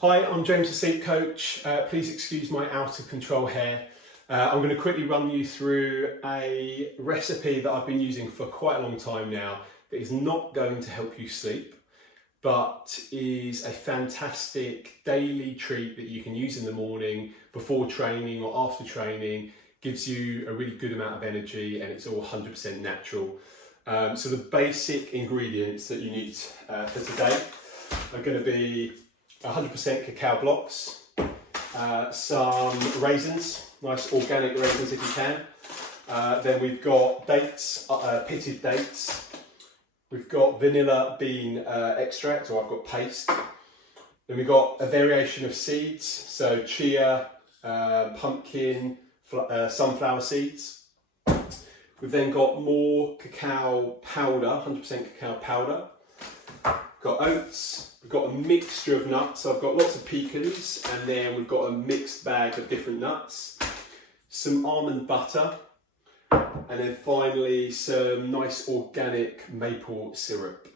Hi, I'm James, the sleep coach. Please excuse my out of control hair. I'm going to quickly run you through a recipe that I've been using for quite a long time now that is not going to help you sleep, but is a fantastic daily treat that you can use in the morning before training or after training. Gives you a really good amount of energy and it's all 100% natural. So the basic ingredients that you need for today are going to be 100% cacao blocks, some raisins, nice organic raisins if you can. Then we've got dates, pitted dates. We've got vanilla bean extract, or I've got paste. Then we've got a variation of seeds, so chia, pumpkin, sunflower seeds. We've then got more cacao powder, 100% cacao powder. Got oats, we've got a mixture of nuts, so I've got lots of pecans, and then we've got a mixed bag of different nuts, some almond butter, and then finally some nice organic maple syrup.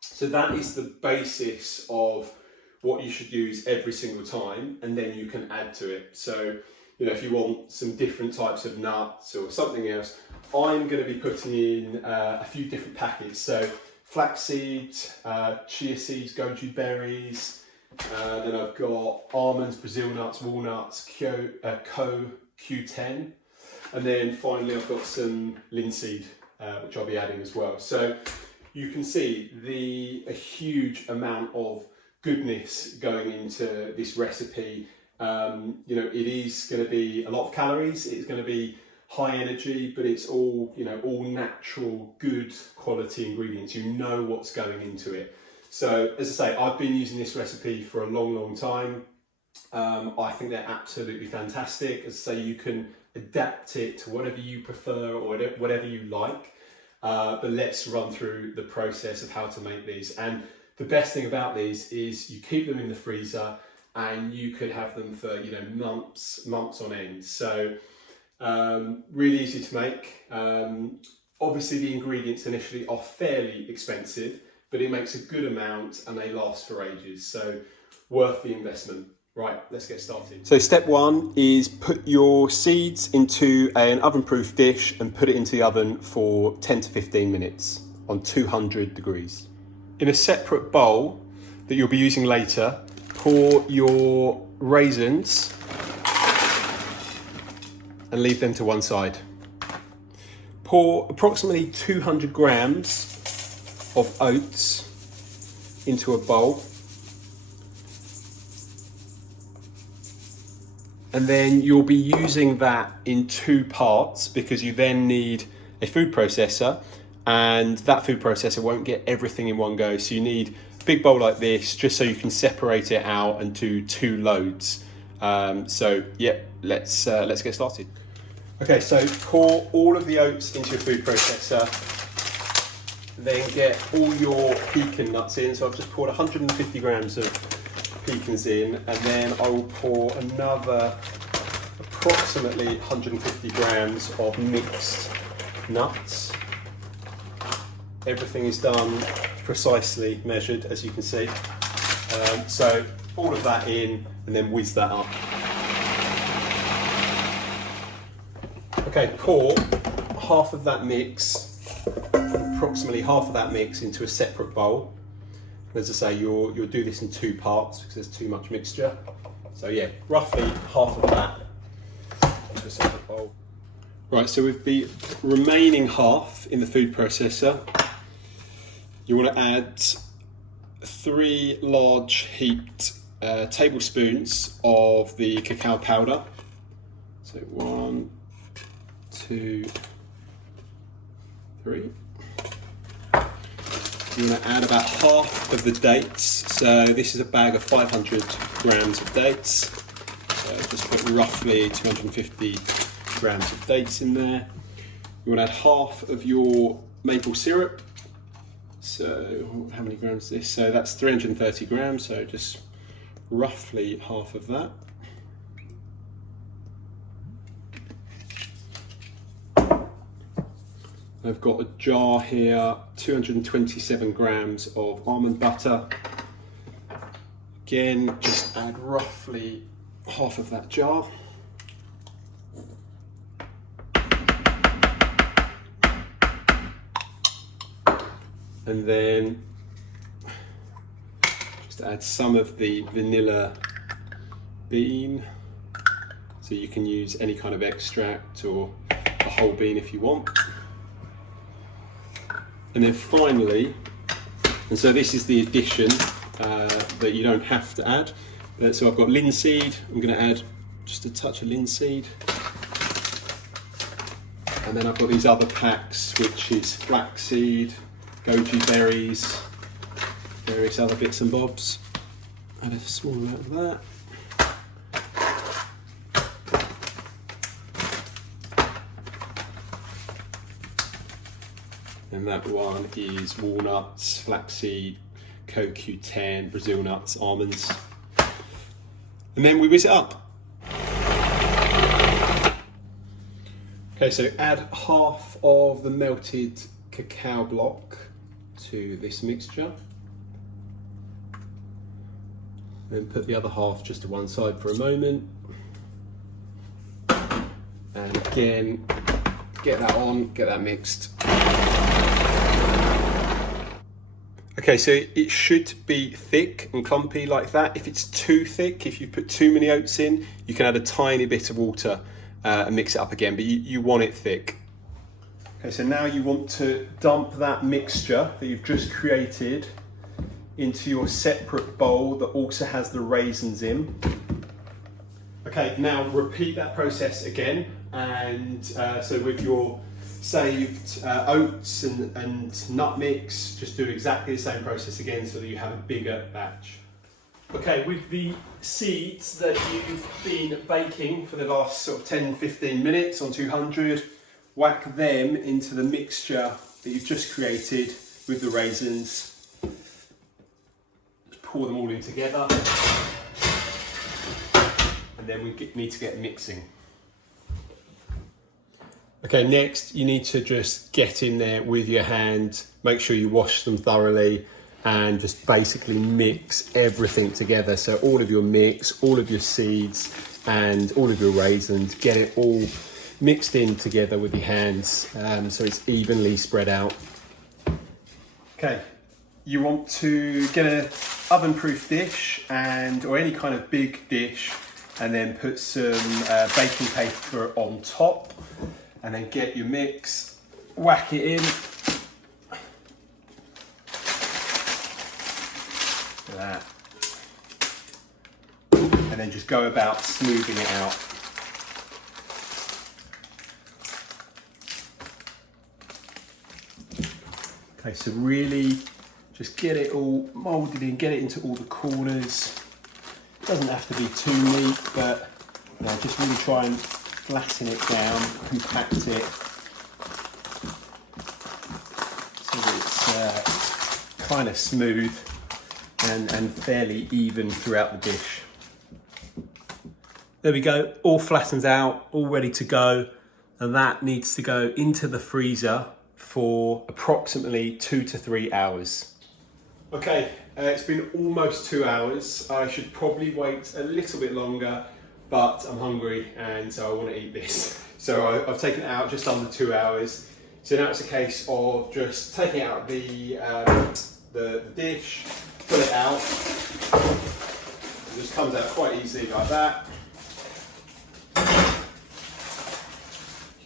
So that is the basis of what you should use every single time, and then you can add to it. So, you know, if you want some different types of nuts or something else, I'm going to be putting in a few different packets. So flaxseed, chia seeds, goji berries, then I've got almonds, Brazil nuts, walnuts, Q10, and then finally I've got some linseed, which I'll be adding as well. So you can see a huge amount of goodness going into this recipe. You know, it is going to be a lot of calories, it's going to be high energy, but it's all, you know, all natural, good quality ingredients. You know what's going into it. So as I say, I've been using this recipe for a long time. I think they're absolutely fantastic. As I say, you can adapt it to whatever you prefer or whatever you like. But let's run through the process of how to make these. And the best thing about these is you keep them in the freezer and you could have them for, you know, months on end. So really easy to make. Obviously the ingredients initially are fairly expensive, but it makes a good amount and they last for ages. So worth the investment. Right, let's get started. So step one is put your seeds into an oven-proof dish and put it into the oven for 10 to 15 minutes on 200 degrees. In a separate bowl that you'll be using later, pour your raisins and leave them to one side. Pour approximately 200 grams of oats into a bowl. And then you'll be using that in two parts because you then need a food processor, and that food processor won't get everything in one go. So you need a big bowl like this just so you can separate it out and do two loads. So yeah, let's get started. Okay, so pour all of the oats into your food processor, then get all your pecan nuts in. So I've just poured 150 grams of pecans in, and then I will pour another approximately 150 grams of mixed nuts. Everything is done precisely measured, as you can see. So all of that in, and then whiz that up. Okay, pour half of that mix, approximately half of that mix, into a separate bowl. And as I say, you'll do this in two parts because there's too much mixture. So yeah, roughly half of that into a separate bowl. Right, so with the remaining half in the food processor, you want to add 3 large heaped tablespoons of the cacao powder. So 1, 2, 3. You want to add about half of the dates. So this is a bag of 500 grams of dates. So just put roughly 250 grams of dates in there. You want to add half of your maple syrup. So how many grams is this? So that's 330 grams. So just roughly half of that. I've got a jar here, 227 grams of almond butter. Again, just add roughly half of that jar. And then just add some of the vanilla bean. So you can use any kind of extract or a whole bean if you want. And then finally, and so this is the addition that you don't have to add. So I've got linseed, I'm going to add just a touch of linseed. And then I've got these other packs, which is flaxseed, goji berries, various other bits and bobs. Add a small amount of that. And that one is walnuts, flaxseed, CoQ10, Brazil nuts, almonds. And then we whiz it up. Okay, so add half of the melted cacao block to this mixture. Then put the other half just to one side for a moment. And again, get that on, get that mixed. Okay, so it should be thick and clumpy like that. If it's too thick, if you put too many oats in, you can add a tiny bit of water and mix it up again, but you want it thick. Okay, so now you want to dump that mixture that you've just created into your separate bowl that also has the raisins in. Okay, now repeat that process again, and so with your saved oats and nut mix, just do exactly the same process again so that you have a bigger batch. Okay, with the seeds that you've been baking for the last sort of 10-15 minutes on 200, whack them into the mixture that you've just created with the raisins. Just pour them all in together, and then we need to get mixing. Okay, next you need to just get in there with your hand, make sure you wash them thoroughly, and just basically mix everything together. So all of your mix, all of your seeds, and all of your raisins, get it all mixed in together with your hands so it's evenly spread out. Okay, you want to get an oven-proof dish or any kind of big dish, and then put some baking paper on top. And then get your mix, whack it in. Like that. And then just go about smoothing it out. Okay, so really just get it all moulded in, get it into all the corners. It doesn't have to be too neat, but just really try and flatten it down, compact it, so that it's kind of smooth and fairly even throughout the dish. There we go, all flattened out, all ready to go, and that needs to go into the freezer for approximately 2 to 3 hours. Okay, it's been almost 2 hours. I should probably wait a little bit longer, but I'm hungry and so I want to eat this. So I've taken it out just under 2 hours. So now it's a case of just taking out the dish, pull it out. It just comes out quite easily like that.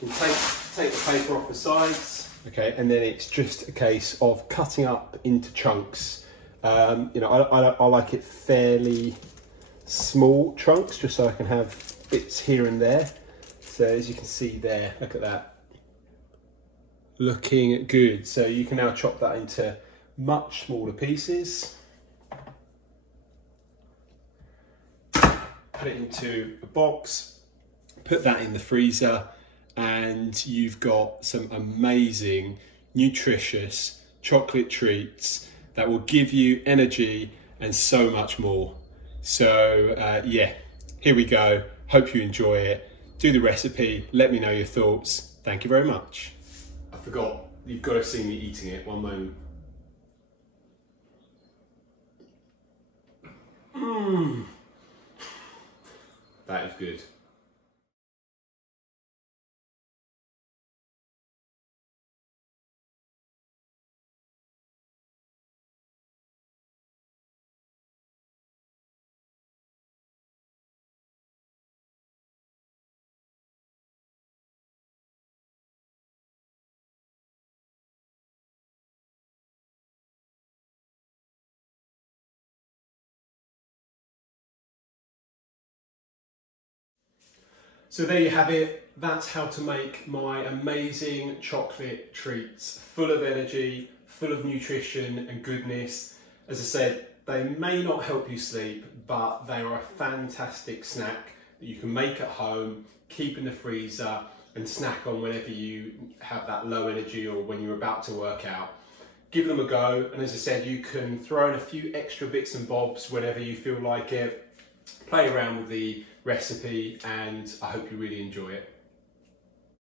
You can take the paper off the sides. Okay, and then it's just a case of cutting up into chunks. I like it fairly small chunks, just so I can have bits here and there. So as you can see there, look at that, looking good. So you can now chop that into much smaller pieces, put it into a box, put that in the freezer, and you've got some amazing nutritious chocolate treats that will give you energy and so much more. So yeah, here we go. Hope you enjoy it. Do the recipe, let me know your thoughts. Thank you very much. I forgot, you've got to see me eating it. One moment. have good. So there you have it. That's how to make my amazing chocolate treats, full of energy, full of nutrition and goodness. As I said, they may not help you sleep, but they are a fantastic snack that you can make at home, keep in the freezer and snack on whenever you have that low energy or when you're about to work out. Give them a go, and as I said, you can throw in a few extra bits and bobs whenever you feel like it. Play around with the recipe, and I hope you really enjoy it.